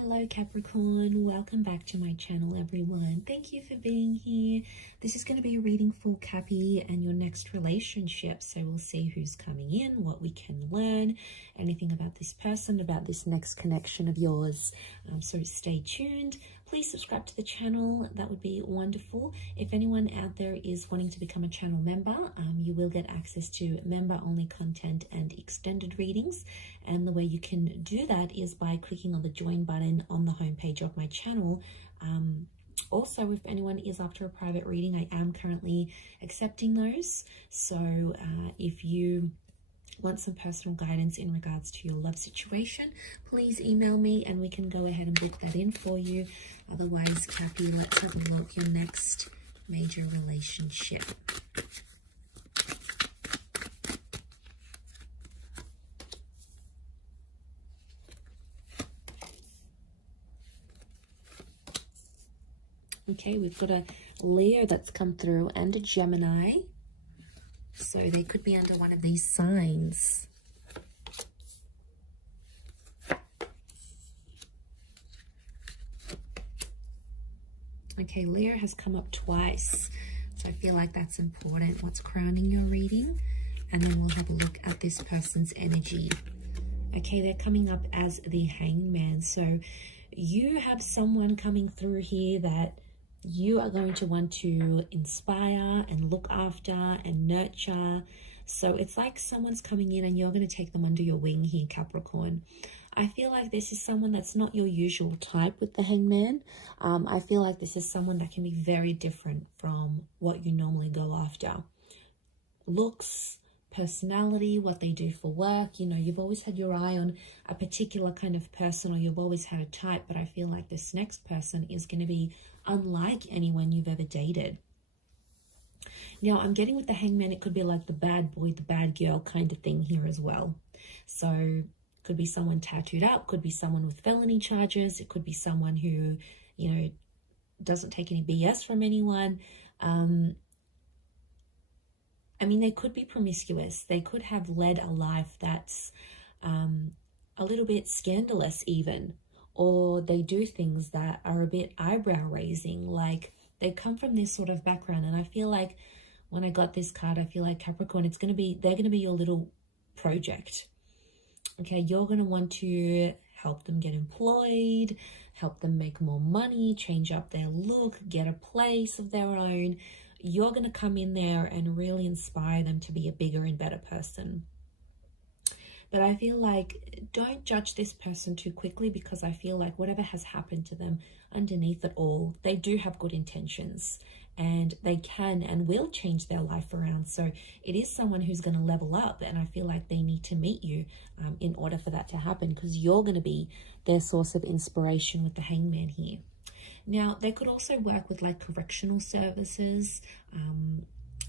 Hello Capricorn, welcome back to my channel everyone. Thank you for being here. This is going to be a reading for Cappy and your next relationship. So we'll see who's coming in, what we can learn, anything about this person, about this next connection of yours. So stay tuned. Please subscribe to the channel. That would be wonderful. If anyone out there is wanting to become a channel member, you will get access to member-only content and extended readings. And the way you can do that is by clicking on the join button on the homepage of my channel. Also, if anyone is after a private reading, I am currently accepting those. So if you want some personal guidance in regards to your love situation, please email me and we can go ahead and book that in for you. Otherwise, Cappy, let's have a look. Your next major relationship. Okay, we've got a Leo that's come through and a Gemini. So they could be under one of these signs. Okay, Leo has come up twice. So I feel like that's important. What's crowning your reading? And then we'll have a look at this person's energy. Okay, they're coming up as the Hangman. So you have someone coming through here that you are going to want to inspire and look after and nurture. So it's like someone's coming in and you're going to take them under your wing here, Capricorn. I feel like this is someone that's not your usual type with the Hangman. I feel like this is someone that can be very different from what you normally go after. Looks, personality, what they do for work. You know, you've always had your eye on a particular kind of person, or you've always had a type, but I feel like this next person is going to be unlike anyone you've ever dated. Now, I'm getting with the Hangman, it could be like the bad boy, the bad girl kind of thing here as well. So could be someone tattooed up, could be someone with felony charges, it could be someone who, you know, doesn't take any BS from anyone. I mean, they could be promiscuous. They could have led a life that's a little bit scandalous even. Or they do things that are a bit eyebrow raising, like they come from this sort of background. And I feel like when I got this card, I feel like Capricorn, they're going to be your little project. Okay, you're going to want to help them get employed, help them make more money, change up their look, get a place of their own. You're going to come in there and really inspire them to be a bigger and better person. But I feel like don't judge this person too quickly, because I feel like whatever has happened to them, underneath it all, they do have good intentions and they can and will change their life around. So it is someone who's going to level up, and I feel like they need to meet you in order for that to happen, because you're going to be their source of inspiration with the Hangman here. Now, they could also work with like correctional services.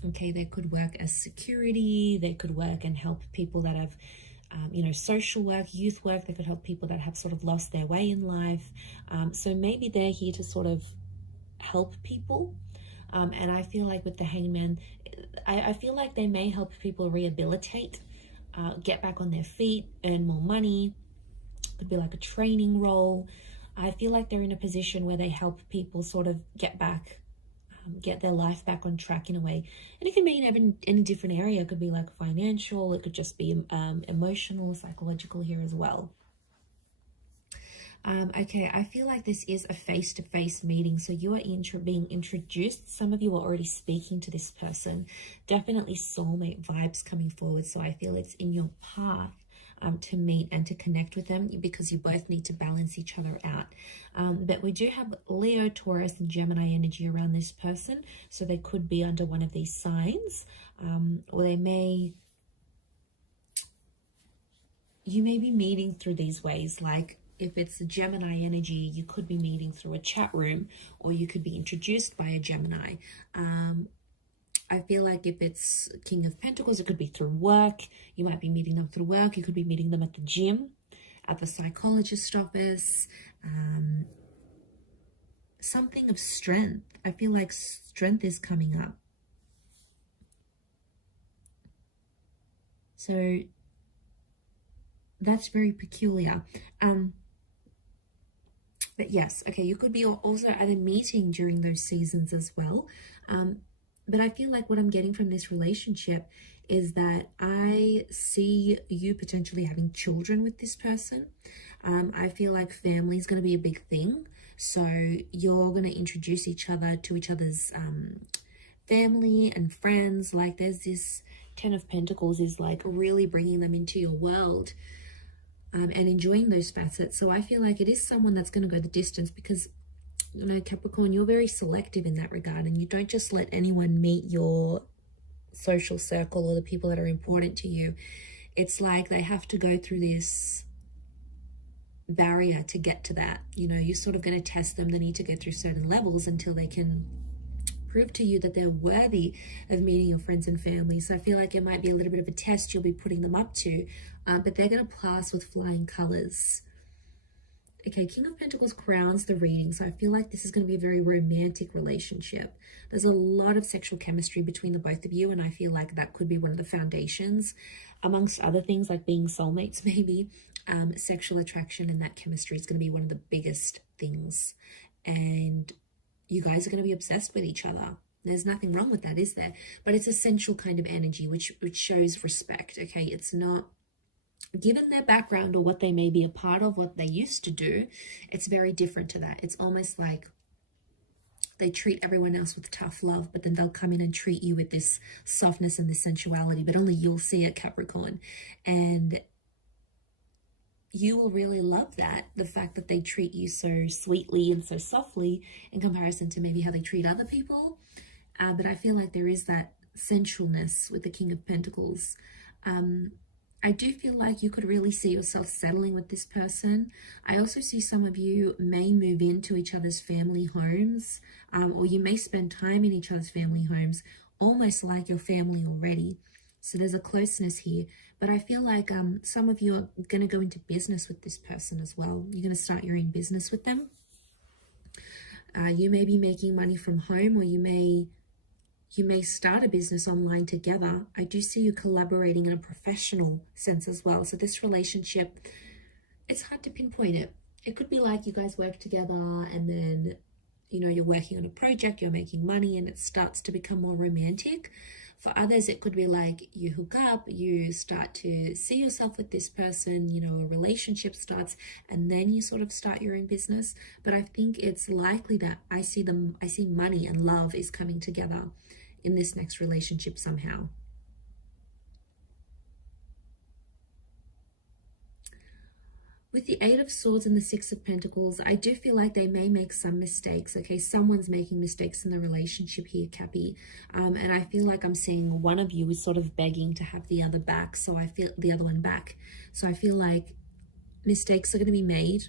Okay, they could work as security. They could work and help people that have you know, social work, youth work. They could help people that have sort of lost their way in life. So maybe they're here to sort of help people. And I feel like with the Hangman, I feel like they may help people rehabilitate, get back on their feet, earn more money. Could be like a training role. I feel like they're in a position where they help people sort of get back, get their life back on track in a way. And it can be in any different area. It could be like financial, it could just be emotional, psychological here as well. Okay, I feel like this is a face-to-face meeting. So you are being introduced. Some of you are already speaking to this person. Definitely soulmate vibes coming forward. So I feel it's in your path to meet and to connect with them, because you both need to balance each other out. But we do have Leo, Taurus, and Gemini energy around this person. So they could be under one of these signs, or you may be meeting through these ways. Like if it's a Gemini energy, you could be meeting through a chat room, or you could be introduced by a Gemini. I feel like if it's King of Pentacles, it could be through work. You might be meeting them through work. You could be meeting them at the gym, at the psychologist office. Something of strength. I feel like strength is coming up. So that's very peculiar. But yes, okay, you could be also at a meeting during those seasons as well. But I feel like what I'm getting from this relationship is that I see you potentially having children with this person. I feel like family is going to be a big thing. So you're going to introduce each other to each other's family and friends. Like there's this 10 of Pentacles is like really bringing them into your world. And enjoying those facets. So I feel like it is someone that's going to go the distance because, you know, Capricorn, you're very selective in that regard, and you don't just let anyone meet your social circle or the people that are important to you. It's like they have to go through this barrier to get to that. You know, you're sort of going to test them. They need to go through certain levels until they can prove to you that they're worthy of meeting your friends and family. So I feel like it might be a little bit of a test you'll be putting them up to, but they're going to pass with flying colors. Okay, King of Pentacles crowns the reading. So I feel like this is going to be a very romantic relationship. There's a lot of sexual chemistry between the both of you, and I feel like that could be one of the foundations, amongst other things like being soulmates maybe. Sexual attraction and that chemistry is going to be one of the biggest things. And you guys are going to be obsessed with each other. There's nothing wrong with that, is there? But it's a sensual kind of energy, which shows respect, okay? It's not, given their background or what they may be a part of, what they used to do, it's very different to that. It's almost like they treat everyone else with tough love, but then they'll come in and treat you with this softness and this sensuality, but only you'll see it, Capricorn. And you will really love that, the fact that they treat you so sweetly and so softly in comparison to maybe how they treat other people. But I feel like there is that sensualness with the King of Pentacles. I do feel like you could really see yourself settling with this person. I also see some of you may move into each other's family homes, or you may spend time in each other's family homes, almost like your family already. So there's a closeness here. But I feel like some of you are going to go into business with this person as well. You're going to start your own business with them. You may be making money from home, or you may start a business online together. I do see you collaborating in a professional sense as well. So this relationship, it's hard to pinpoint it. It could be like you guys work together and then, you know, you're working on a project, you're making money, and it starts to become more romantic. For others, it could be like you hook up, you start to see yourself with this person, you know, a relationship starts, and then you sort of start your own business. But I think it's likely that I see money and love is coming together in this next relationship somehow. With the Eight of Swords and the Six of Pentacles, I do feel like they may make some mistakes. Okay, someone's making mistakes in the relationship here, Cappy. And I feel like I'm seeing one of you is sort of begging to have the other back. So I feel the other one back. So I feel like mistakes are going to be made.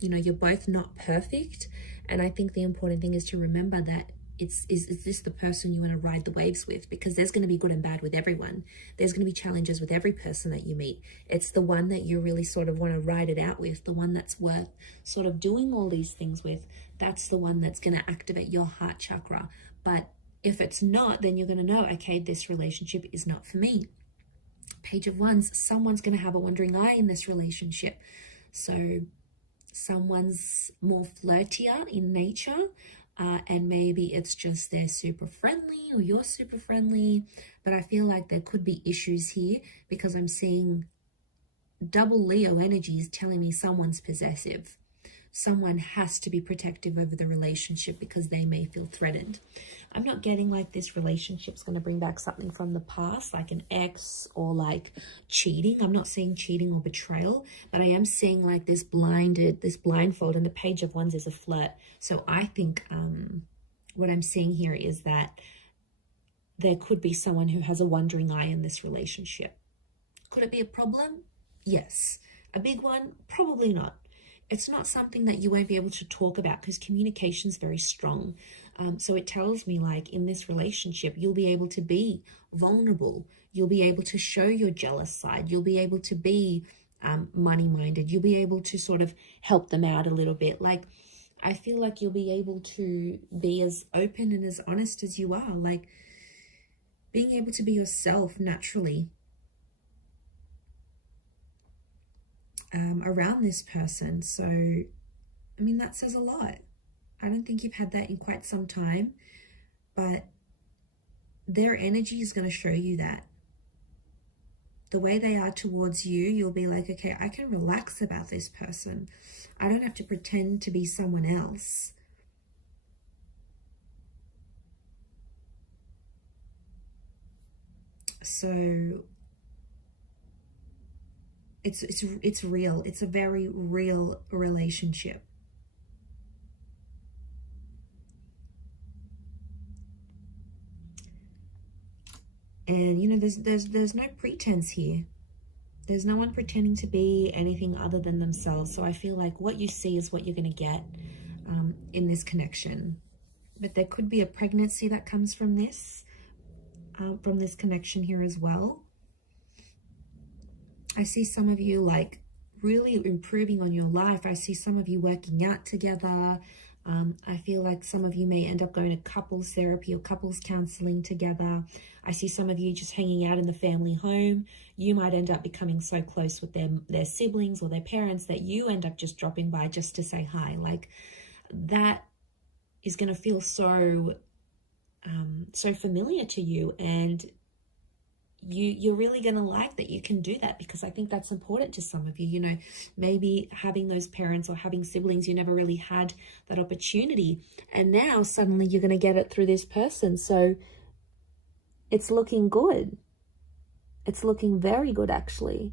You know, you're both not perfect. And I think the important thing is to remember that is this the person you want to ride the waves with? Because there's going to be good and bad with everyone. There's going to be challenges with every person that you meet. It's the one that you really sort of want to ride it out with, the one that's worth sort of doing all these things with. That's the one that's going to activate your heart chakra. But if it's not, then you're going to know, okay, this relationship is not for me. Page of Wands, someone's going to have a wandering eye in this relationship. So someone's more flirtier in nature. And maybe it's just they're super friendly or you're super friendly. But I feel like there could be issues here because I'm seeing double Leo energies telling me someone's possessive. Someone has to be protective over the relationship because they may feel threatened. I'm not getting like this relationship's going to bring back something from the past, like an ex or like cheating. I'm not seeing cheating or betrayal, but I am seeing like this blindfold, and the Page of Wands is a flirt. So I think what I'm seeing here is that there could be someone who has a wandering eye in this relationship. Could it be a problem? Yes. A big one? Probably not. It's not something that you won't be able to talk about because communication is very strong. So it tells me like in this relationship, you'll be able to be vulnerable. You'll be able to show your jealous side. You'll be able to be money-minded. You'll be able to sort of help them out a little bit. Like, I feel like you'll be able to be as open and as honest as you are. Like, being able to be yourself naturally around this person. So I mean, that says a lot. I don't think you've had that in quite some time, but their energy is going to show you that. The way they are towards you, you'll be like, okay, I can relax about this person. I don't have to pretend to be someone else. So it's real. It's a very real relationship. And, you know, there's no pretense here. There's no one pretending to be anything other than themselves. So I feel like what you see is what you're going to get in this connection. But there could be a pregnancy that comes from this connection here as well. I see some of you like really improving on your life. I see some of you working out together. I feel like some of you may end up going to couples therapy or couples counseling together. I see some of you just hanging out in the family home. You might end up becoming so close with their siblings or their parents that you end up just dropping by just to say hi. Like, that is going to feel so familiar to you, and you're really going to like that you can do that, because I think that's important to some of you. You know, maybe having those parents or having siblings, you never really had that opportunity, and now suddenly you're going to get it through this person. So it's looking good. It's looking very good, actually.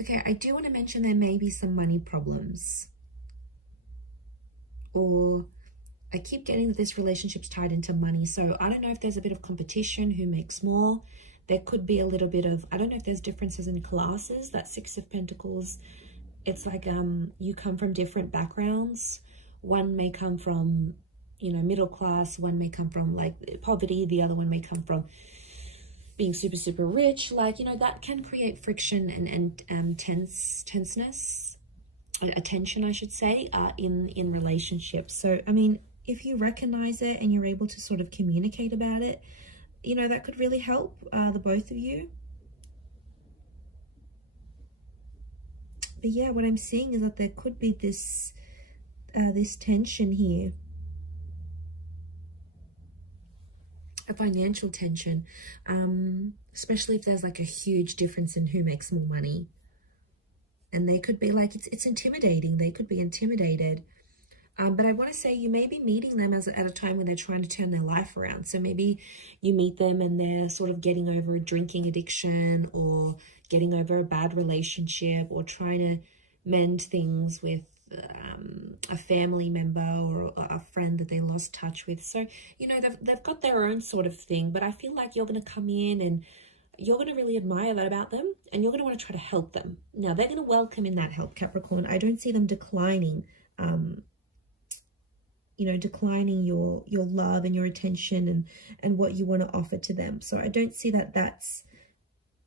Okay, I do want to mention there may be some money problems. Or I keep getting that this relationship's tied into money. So I don't know if there's a bit of competition, who makes more. There could be a little bit of, I don't know if there's differences in classes. That Six of Pentacles, it's like you come from different backgrounds. One may come from, you know, middle class. One may come from like poverty. The other one may come from being super, super rich. Like, you know, that can create friction and tenseness, attention, I should say, in relationships. So, I mean, if you recognize it and you're able to sort of communicate about it, you know, that could really help the both of you. But yeah, what I'm seeing is that there could be this tension here. A financial tension, especially if there's like a huge difference in who makes more money. And they could be like, it's intimidating. They could be intimidated. But I want to say you may be meeting them at a time when they're trying to turn their life around. So maybe you meet them and they're sort of getting over a drinking addiction, or getting over a bad relationship, or trying to mend things with a family member or a friend that they lost touch with. So, you know, they've got their own sort of thing, but I feel like you're going to come in and you're going to really admire that about them, and you're going to want to try to help them. Now, they're going to welcome in that help, Capricorn. I don't see them declining, you know, declining your love and your attention and what you want to offer to them. So I don't see that that's,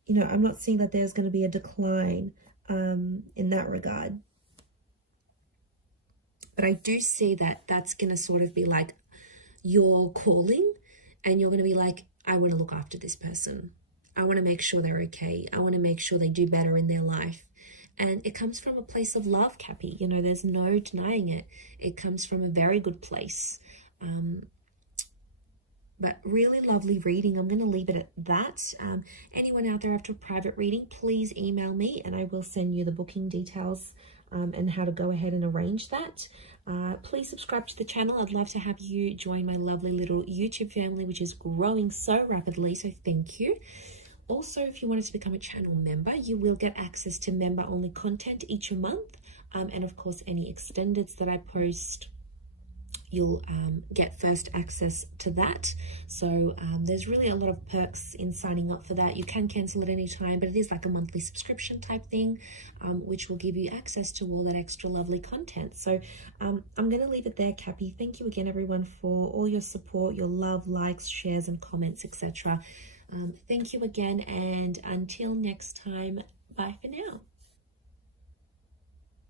you know, I'm not seeing that there's going to be a decline in that regard. But I do see that that's going to sort of be like your calling, and you're going to be like, I want to look after this person. I want to make sure they're okay. I want to make sure they do better in their life. And it comes from a place of love, Cappy. You know, there's no denying it. It comes from a very good place. But really lovely reading. I'm going to leave it at that. Anyone out there after a private reading, please email me and I will send you the booking details and how to go ahead and arrange that. Please subscribe to the channel. I'd love to have you join my lovely little YouTube family, which is growing so rapidly. So thank you. Also, if you wanted to become a channel member, you will get access to member-only content each month. And of course, any extendeds that I post, you'll get first access to that. So there's really a lot of perks in signing up for that. You can cancel at any time, but it is like a monthly subscription type thing, which will give you access to all that extra lovely content. So I'm going to leave it there, Cappy. Thank you again, everyone, for all your support, your love, likes, shares, and comments, etc. Thank you again, and until next time, bye for now.